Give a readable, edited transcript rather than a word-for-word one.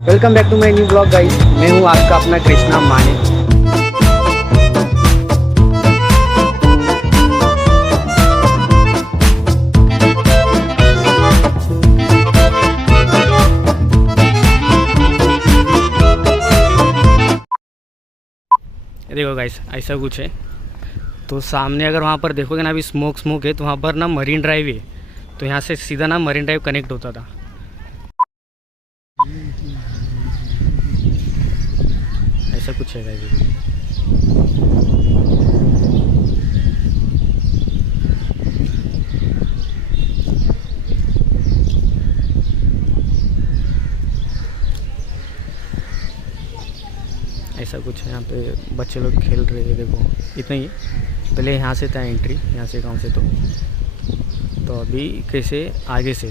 Welcome back to my new blog guys. मैं हूँ आपका अपना कृष्णा माने। देखो गाइस, ऐसा कुछ है। तो सामने अगर वहाँ पर देखोगे ना, अभी स्मोक है, तो वहाँ पर ना मरीन ड्राइव है। तो यहाँ से सीधा ना मरीन ड्राइव कनेक्ट होता था। ऐसा कुछ है गाइस। ऐसा कुछ है, यहाँ पे बच्चे लोग खेल रहे हैं। देखो इतना ही। पहले यहाँ से था एंट्री, यहाँ से गाँव से। तो अभी कैसे आगे से